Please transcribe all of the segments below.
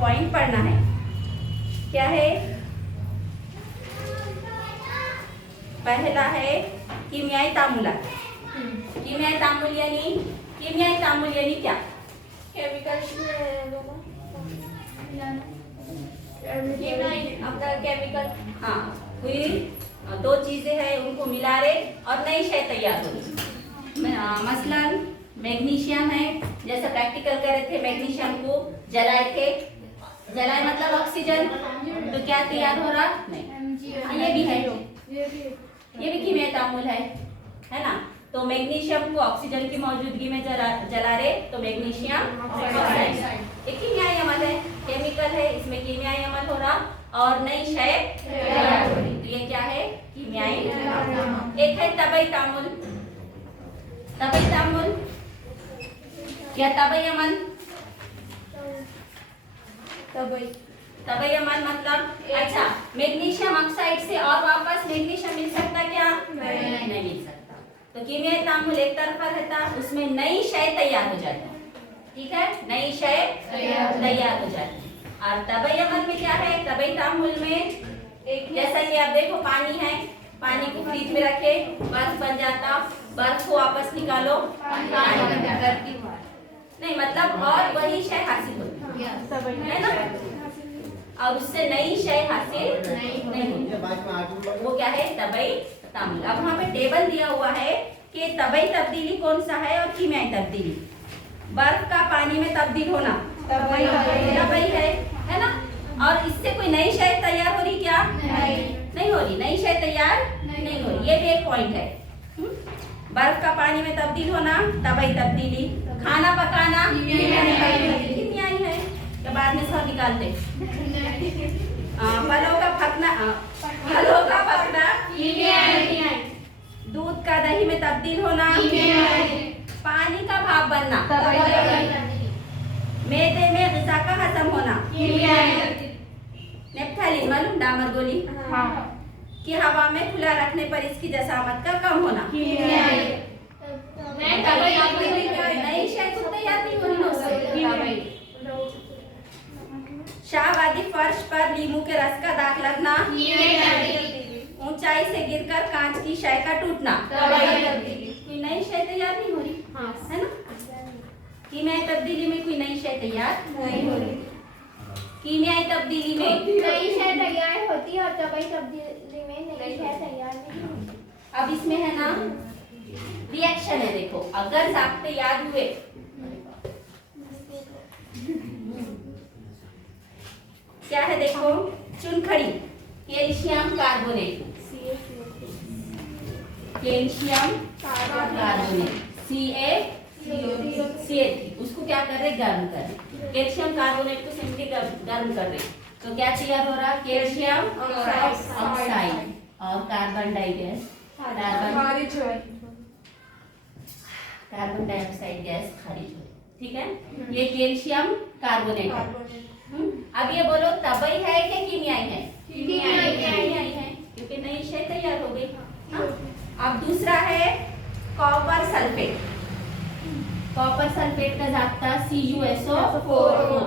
Point पढ़ना है। क्या है? पहला है कीमियाई तामुलात। कीमियाई तामुल यानी क्या? केमिकल हाँ, कोई दो चीजें हैं उनको मिला रहे और नई शय तैयार हो रही। मसलन मैग्नीशियम है, जैसे प्रैक्टिकल कर रहे थे, मैग्नीशियम को जलाए मतलब ऑक्सीजन, तो क्या तैयार हो रहा? नहीं। ये भी है, ये भी कीमियाई तामुल है ना। तो मैग्नीशियम को ऑक्सीजन की मौजूदगी में जला रहे तो मैग्नीशियम ऑक्साइड। एक कीमियाई अमल है, केमिकल है, इसमें कीमियाई अमल हो रहा और नई शय तैयार हो रही। तो ये क्या है? कीमियाई। एक है तबई तामुल। तबई तामुल या तबई अमल। तबई अमल मतलब अच्छा, मैग्नीशियम ऑक्साइड से और वापस मैग्नीशियम मिल सकता क्या? नहीं मिल सकता। तो कीमियाई तामुल एक तरफा रहता, उसमें नई शय तैयार हो जाती। ठीक है, नई शय तैयार हो जाती। और तबई अमल में क्या है? तबई तामुल में जैसा कि आप देखो, पानी है, पानी को फ्रिज में रखे, बर्फ बन जाता, बर्फ को वापस निकालो, नहीं मतलब और वही शय हासिल होती है ना, और उससे नई शय हासिल नहीं होती। वो क्या है? तबई तामुल। अब वहाँ पे टेबल दिया हुआ है कि तबई तब्दीली कौन सा है और कीमियाई तब्दीली। बर्फ का पानी में तब्दील होना तबई है ना, और इससे कोई नई शय तैयार हो रही क्या? नहीं हो रही, नई शय तैयार नहीं हो रही। ये भी एक पॉइंट है। बर्फ का पानी में तब्दील होना तबई तब्दीली। खाना पकाना कीमियाई है, तो बाद में सब निकालते। फलों का पकना दूध का दही में तब्दील होना, पानी का भाप बनना, मैदे में ग़िज़ा का हजम होना, नेप्थलीन मालूम, डामर गोली कि हवा में खुला रखने पर इसकी जसामत का कम होना। नई शय तो तैयार नहीं होनी उससे। शाहबादी फर्श पर नींबू के रस का दाग लगना, ऊंचाई से गिरकर कांच की शय का टूटना, कोई नई शय तैयार नहीं हो रही है ना। कीमियाई तब्दीली में कोई नई शय तैयार नहीं हो रही। कीमियाई तब्दीली में नई शय तैयार होती है और तबई तब्दीली में नई शय तैयार नहीं होती। अब इसमें है ना रिएक्शन है, देखो अगर साख्ते याद हुए, क्या है देखो, चुनखड़ी calcium carbonate, calcium carbonate CaCO3, उसको क्या कर रहे? गर्म कर रहे। कैल्शियम कार्बोनेट को सिंपली गर्म कर रहे, तो क्या तैयार हो रहा? कैल्शियम ऑक्साइड और कार्बन डाइगैस, कार्बन डाइऑक्साइड गैस खारिज हो। ठीक है, ये कैल्शियम कार्बोनेट है। अब ये बोलो तबई है कि कीमियाई है? कीमियाई है, क्योंकि नई शय तैयार हो गई। अब दूसरा है कॉपर सल्फेट। कॉपर सल्फेट का जाब्ता CuSO4,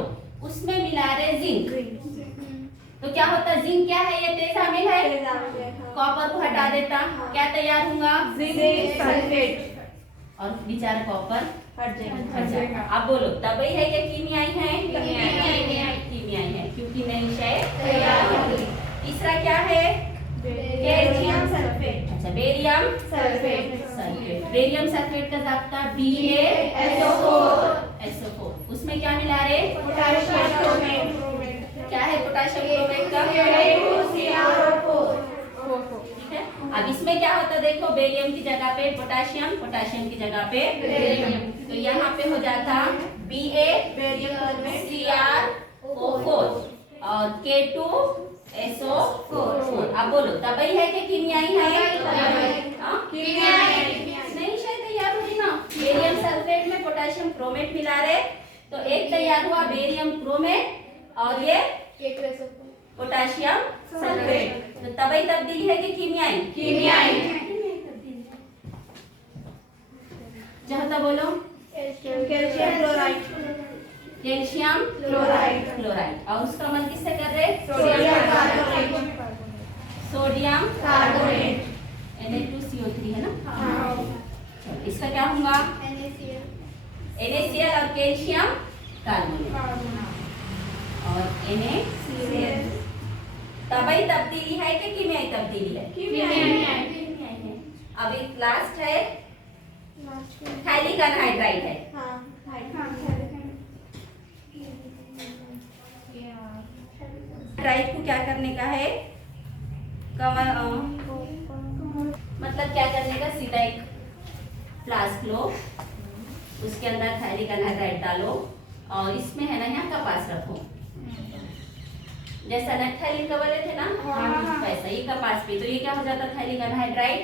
उसमें मिला रहे जिंक, तो क्या होता? जिंक क्या है? ये तेजामिल है, कॉपर को हटा देता, क्या तैयार होगा? जिंक सल्फेट, और बेचारा कॉपर हट जाएगा। अब बोलो तबई है या कीमियाई है? कीमियाई है, क्योंकि नई शय तैयार हो गई। तीसरा क्या है? Barium sulphate. अच्छा, बेरियम सल्फेट। बेरियम सल्फेट का जाब्ता BaSO4, उसमें क्या मिला रहे? Potassium chromate. क्या है पोटेशियम क्रोमेट का? ठीक है, अब इसमें क्या होता है देखो, बेरियम की जगह पे पोटेशियम, पोटेशियम की जगह पे बेरियम, तो यहाँ पे हो जाता BaCrO4 और K2SO4। अब बोलो तबई है कि कीमियाई है? नहीं शायद तैयार हुई ना। बेरियम सल्फेट में पोटेशियम क्रोमेट मिला रहे, तो एक तैयार हुआ बेरियम क्रोमेट और ये पोटेशियम सल्फेट। तो तबई तब्दीली है कि कीमियाई? चाहता बोलो। Calcium chloride. Calcium chloride. Chloride. और उसका मन किससे कर रहे हैं? Sodium carbonate. Sodium carbonate. Na2CO3 है ना? हाँ। चलो, इसका क्या होगा? NaCl और कैल्शियम कार्बोनेट और NaCl। तबई तब्दीली है कि कीमियाई तब्दीली है? कीमियाई है। कीमियाई है। अब एक लास्ट है थाइलिक अनहाइड्राइड है। हाइड्राइड को क्या करने का है? मतलब क्या करने का? सीधा एक फ्लास्क लो, उसके अंदर थाइलिक अनहाइड्राइड डालो और इसमें है ना यहाँ कपास रखो। जैसा नैप्थेलिन का बोले थे ना, वैसा ये कपास पे। तो ये क्या हो जाता? थाइलिक अनहाइड्राइड।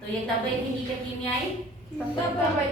तो ये तबई थी कि कीमियाई? तबई।